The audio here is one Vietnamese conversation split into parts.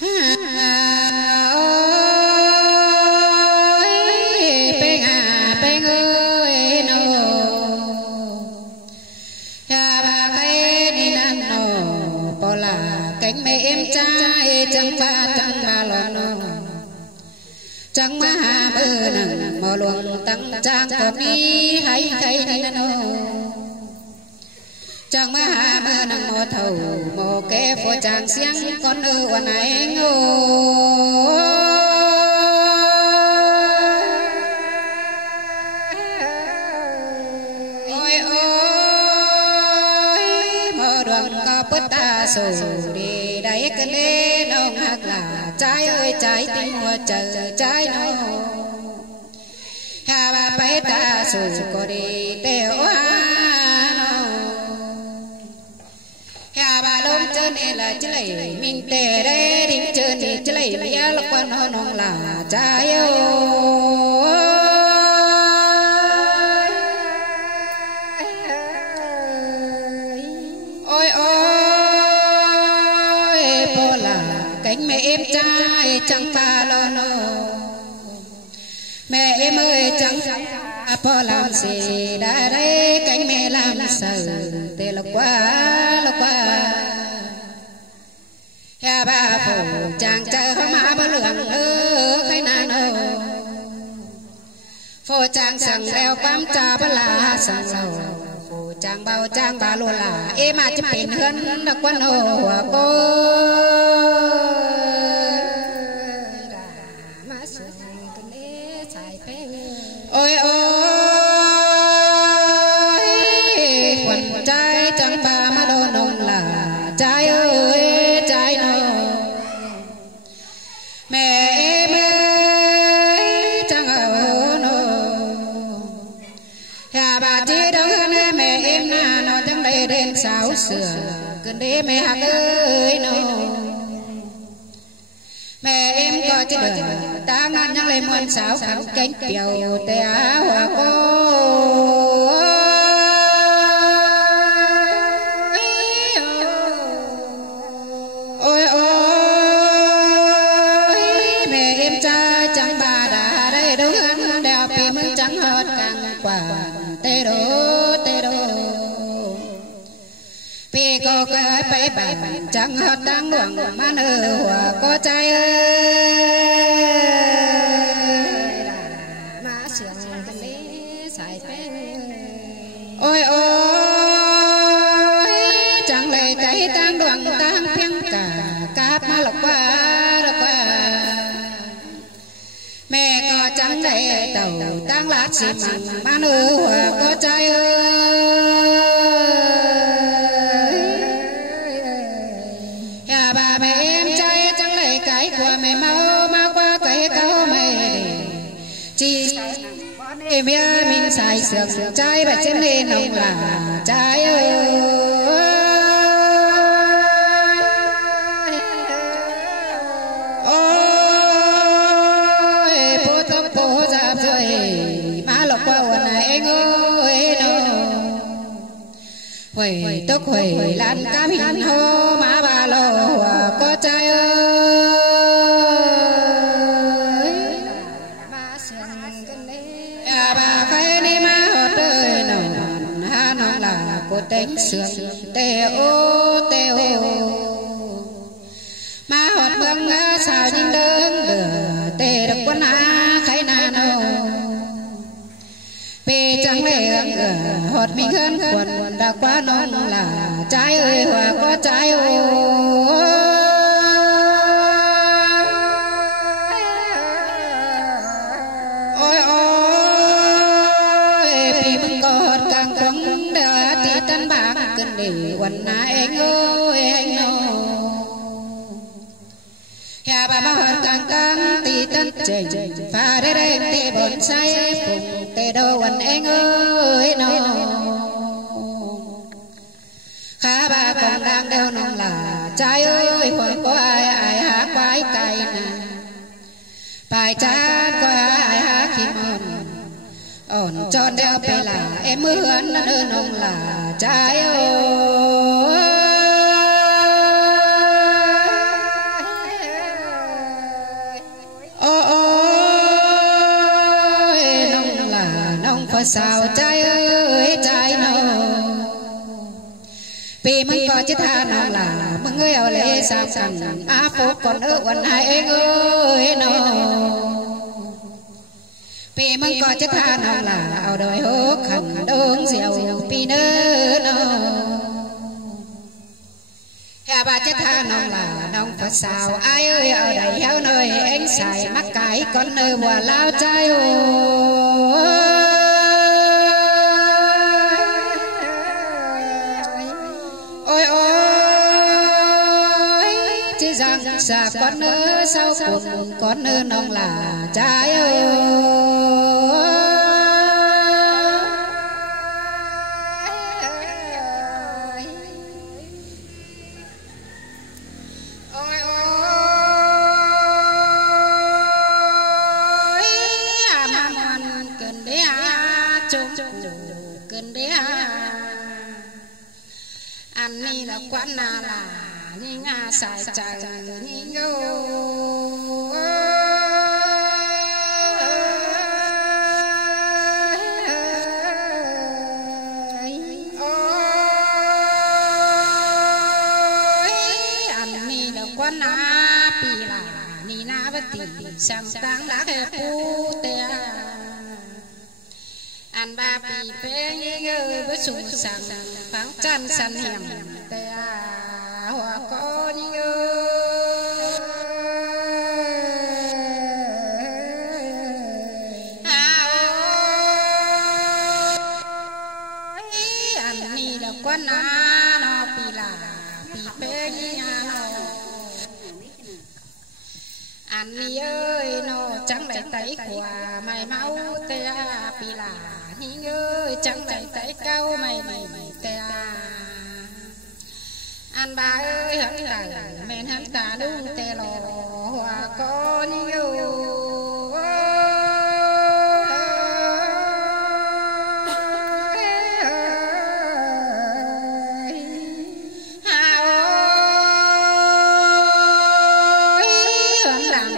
chẳng má mơ nằng mò luồng tăng trang cột mi hay hay này nô chẳng má mơ nằng mò thầu mò kẻ phô chàng xiang con ơวันnày ngô ôi ôi mơ đường có bứt ta sầu đi đấy cái lên ông hạt là trái ơi trái tim mùa chờ trái nô hà bà phải ta sù có đi teo nô hà bà lôm chân này là chứ lầy mình tè đây đinh chân thì chứ lầy mía lúc quan hơn ông là trái ơi ôi ôi bố là cánh mẹ em trai chẳng ba lo nô mẹ em ơi chẳng bố làm gì đã đấy cánh mẹ làm sao tê lúc quá hà ba phụ chàng chờ má bơ lượng lơ khai nan ô phụ chàng sẵn đeo quắm trà bơ là sẵn sầu phụ chàng bao chàng ba lô là em mà chấp bình hơn là quan hồ cô ôi ôi quần trai chẳng ba má đô nông là trai ơi trai nô mẹ em ơi chẳng ở nô hà bà chỉ đâu hơn mẹ em na nó chẳng đây đến sáu sửa cơn đế mẹ hạt ơi nô mẹ em có chứ được ta ngăn nhắc lên muôn sáu khăn cánh piều tê á hoa cô ôi ôi mẹ em cha chẳng bà đã đây đâu hắn đeo pì mưng chẳng hết càng quả tê đô vì cô cái bấy bàn chẳng hết đáng buồn mà nở hòa có trai ơi ôi ôi chẳng lệ cháy tăng đoàn tăng phiên cả cáp má lộc qua mẹ có chẳng lệ tàu tăng lát xì mặn mà nở hòa có trai bà mẹ em trai chẳng lấy cái của mẹ mau qua cái câu mẹ chỉ em mình xài sườn trai và trên lên ông là trai ơi ôi bố tóc bố dạp rồi má lộc qua quần này anh ơi đâu huệ tóc huệ lan cam hình hô má bà lô có trai ơi bà phải đi má hột ơi nồng hà nồng là cô tính sương tê ô má hột băng sao nhìn đơn đưa tê được quân á khai nà nô bê chẳng lệ hột mình hơn quần đã quá nông là trái ơi hòa có trái ơi ôi ôi vì mình có hột càng quăng đã thì tân bạc cần để quần anh ơi anh ơi hà bà mà hột càng càng thì tân trình pha để đây tê bồn say phùng tê đô quần anh ơi nó khá bà còn đang đeo nông là trai ơi còn có ai hát quái cày nè bài chát có ai hát khi mòn ổn tròn đeo bề là em mưa hớn nơi nông là trai ơi Phật sao trai ơi trai nô vì mình có chết tha nào là mừng ơi ở lễ sao cần á phố còn ở quần hai em ơi nô vì mình có chết tha nào là ở đời hố khẩn đông diệu vì nơ nô hà bà chết tha nào là nông Phật sao ai ơi ở đây heo nơi anh xài mắc cái con nơ mùa lao trai ôi chứ rằng xa con nơ sau cùng con nơ nông là trai anh ni là quán na là ni nga sai chạy ni ngô anh ni là quán na pi là ni na bất tì sang tăng lá khe pu te anh ba pi pe ni ngơ với sung sang phẳng chân san hiểm te hoa có ni ngơ anh ni là quan na nó pi là pi pe ni nga nó anh ni ơi nó chẳng lại tay quả mày máu te pi là ni ơi chẳng lại tay cao mày đi te anh ba ơi hắn ta men hắn ta đúng te lò hoa có ni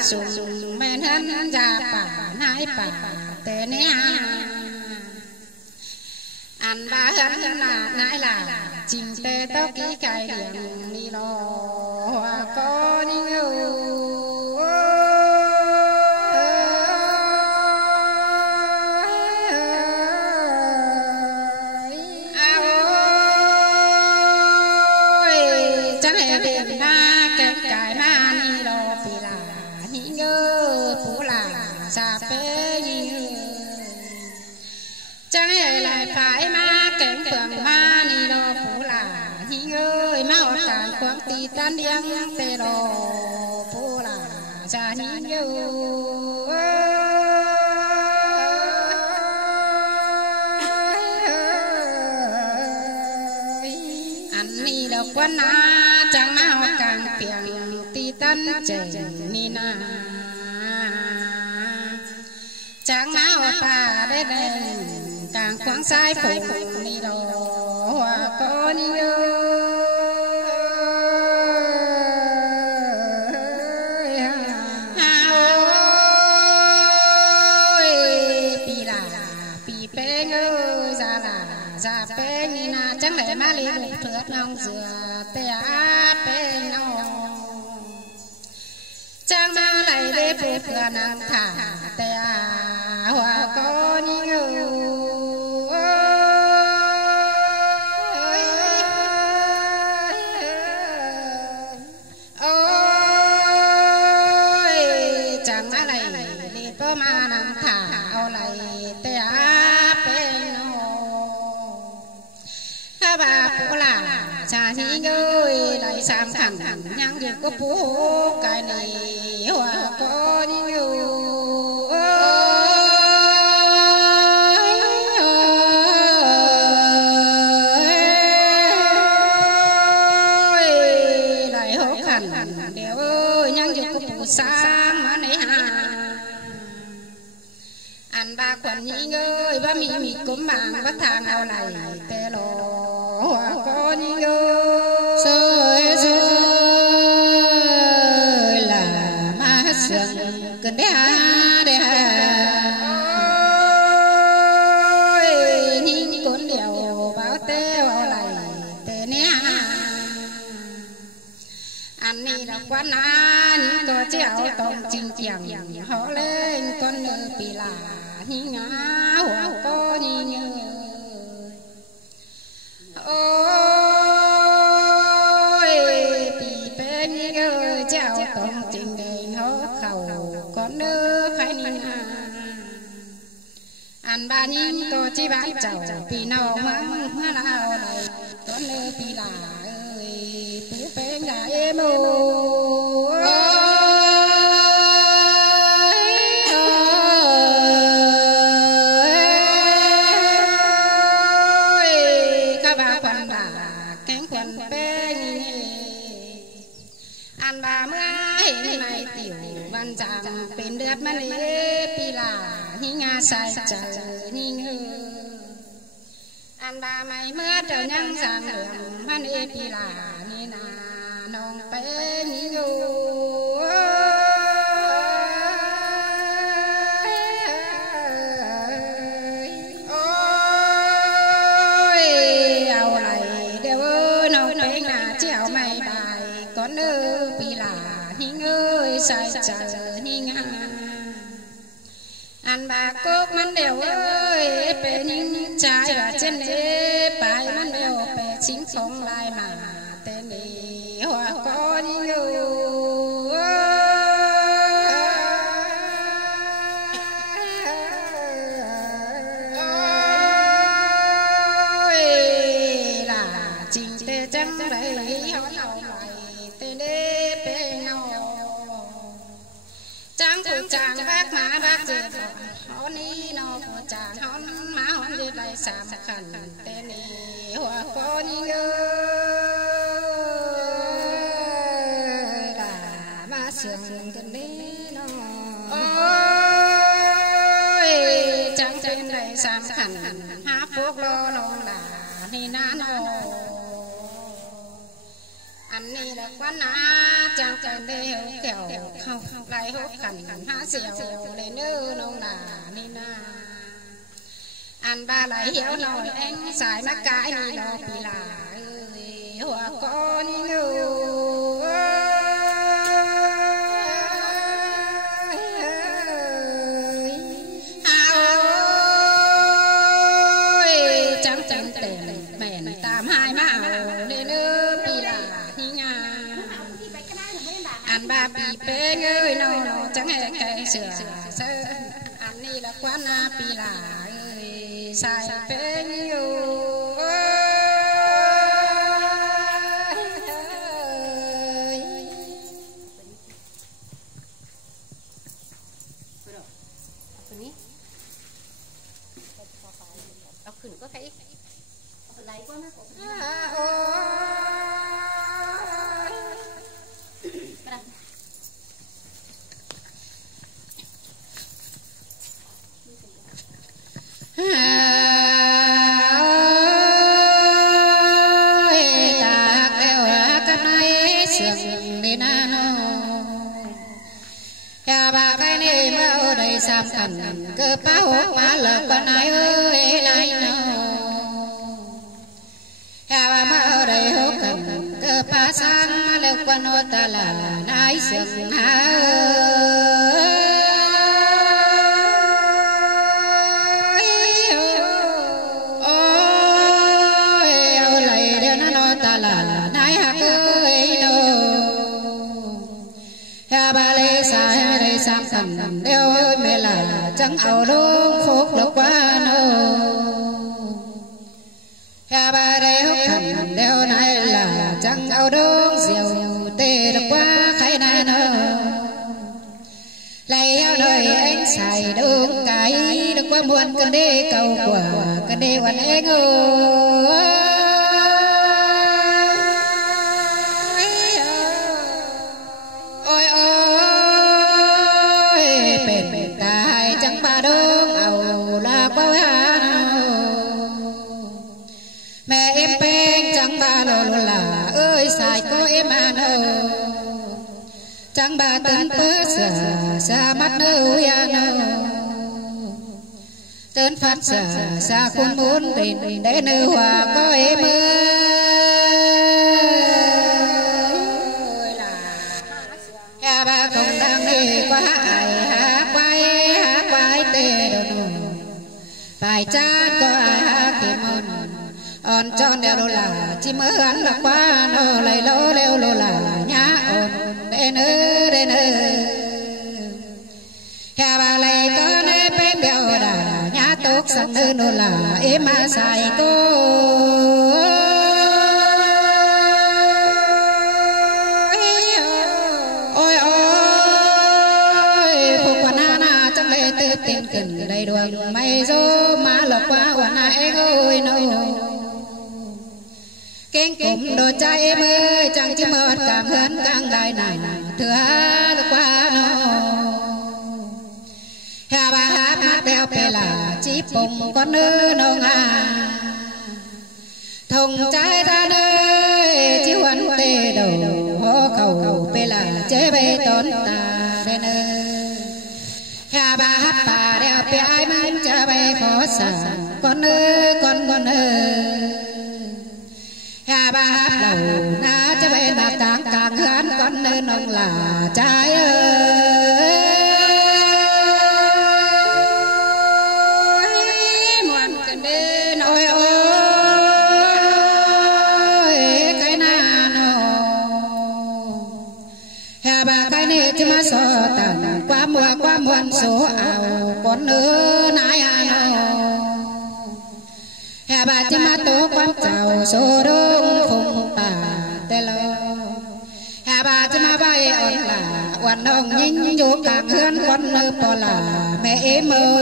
sùng men hắn ra bản hai bà tê nè anh ba hắn là nãy là trình tê tóc kỹ cài điểm đi lo hoa có đi chẳng hề biển na kẹt cài na đi lo vì là ngơ phú là xa phê như chẳng hề lại phải ma kém phường ma ni đo phú là ngơ ma họ tàn khoáng tì tan điang tê đo phú là xa ngơ anh ni đo quan na chẳng ma họ càng phiền tì tan chè ni na chẳng máu pa đê đê càng khoáng sai phụ ni đồ hoa có ni ơi pi là pi pe ngơ ra pe ni na chẳng lẽ má li lục thước nong dừa te á pe nong chẳng má lại đê phụ thừa nàng thả te hoa có ni ôi chẳng má lại đi có ma nàng thả ao lại te á pe no bà phụ là cha hi ơi lại sam khẳng nhang gì có phú cái này hoa có ni đều ơi nhang dục có phụ sang mà này hà anh ba quần nhị ơi ba mì cốm màng bắt thang ao này tê lô hoa có nhị ơi rồi là ma sừng cần đế ha anh ni là quán anh có chéo tông chinh chẳng họ lên con nữ bị là ni ngã hoặc có ni nhớ ôi bị bên ni ơi chéo tông chinh đầy họ khẩu con nữ phải ni ngã anh ba nhìn tôi chỉ bán chầu vì nào mắng má nào này con nữ bị là bên nhà em ơi các bà quần đã cánh quần bên ăn bà mới hiện này tiểu văn chẳng bên đẹp mà lê pi là như nga sai chờ như ngư ăn bà mày mưa trở nhang rằng đường mà lê pi là nông bé như ôi ao này đều nông bé là treo mày bài con nữ bị là hình ơi sai chờ như ngà ăn bà cốc mắn đều ơi bé những trái ở trên đế bài mắn đều bé chính không lại mà tên đi hoa có nhiều ôi là trình tê trắng đầy họ nào lại tên đế bé nhau trắng của chàng bác má bác dệt họ ní nó của chàng họ má họ dệt lại sàm khẩn tên đi hoa có nhiều sương gần đi nó ôi trắng trên đây sam khẩn há phước lo non là ni ná nó anh ni là quán ná trắng trên đây hữu kẹo không lại hốt khẩn há xèo để nữ non là ni ná anh ba lại hiểu nói anh xài mắt cái ni nó bị là ơi hoa con nhiều anh ba bị bé ơi nó chẳng hề cây sửa sơ anh đi là quán bị là ơi sai bé nhiều có thấy lấy quá nó ta kêu cái này sườn đi na nó ya ba cái này mà ở đây sam thần cơ pa hốt mà lợp con này ơi này nó ya ba mà ở đây hốt thần cơ pa sang mà lợp con nó ta là này sườn ha thần đeo ơi mẹ là chẳng ảo đúng phúc lộc quá nô ya ba đây hốc thần đeo này là chẳng ảo đúng diều tê được quá khai này nô lại áo đời anh xài đúng cái được quá muôn cần đi cầu quả cần đi hoàn anh ơi mẹ em bên chẳng ba lô là ơi xài có em ăn chẳng ba tên bớt xa mắt nâu ya nâu tên phát xa khuôn muốn tình để nâu hòa có em ơi là qua há quay tê đồ nụ phải chát có há kì môn on tròn đeo lô là chỉ mơ hắn là qua nô lấy lô leo lô là nhá ồn đê nơ kha bà lấy có nê bên đeo đà nhá tốt sẵn nơ nô là êm mà xài cô tiền cần đầy đường mây dô má lộc qua quả nãy ngôi nâu kinh cùng đồ trai em ơi chẳng chỉ một càng hơn càng đại này thừa lộc qua nâu hà bà hát mắt đeo bê là chỉ bùng con nữ nâu ngà thùng trái ra nơi chỉ huấn tê đầu hô cầu bê là chế bê tốn ta đê nơi hà bà hát bà đeo bê ai mang cha bê khó xả con ơi con ơi hà bà hát đầu na cha bê mà càng hán con ơi nông là trái ơi muôn cần đến ôi cái na nô hà bà cái này chứ mà so tàn qua muôn số ảo con nữ nãy ai hà bà chứ mà tố quan chào số đông phùng bà tê lo hà bà chứ mà bay ổn là quan ông nhìn vô càng hơn con nữ bỏ là mẹ em ơi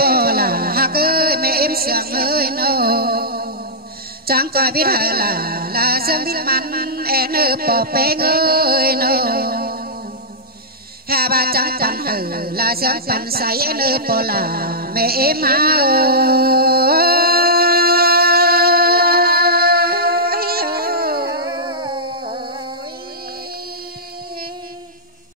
bỏ là hạc ơi mẹ em sướng ơi nô chẳng coi biết hả là dương biết mắn em nơ bỏ bé ơi nô hà bà chẳng chẳng hử là dương phản say em nơ bỏ là mẹ em ơi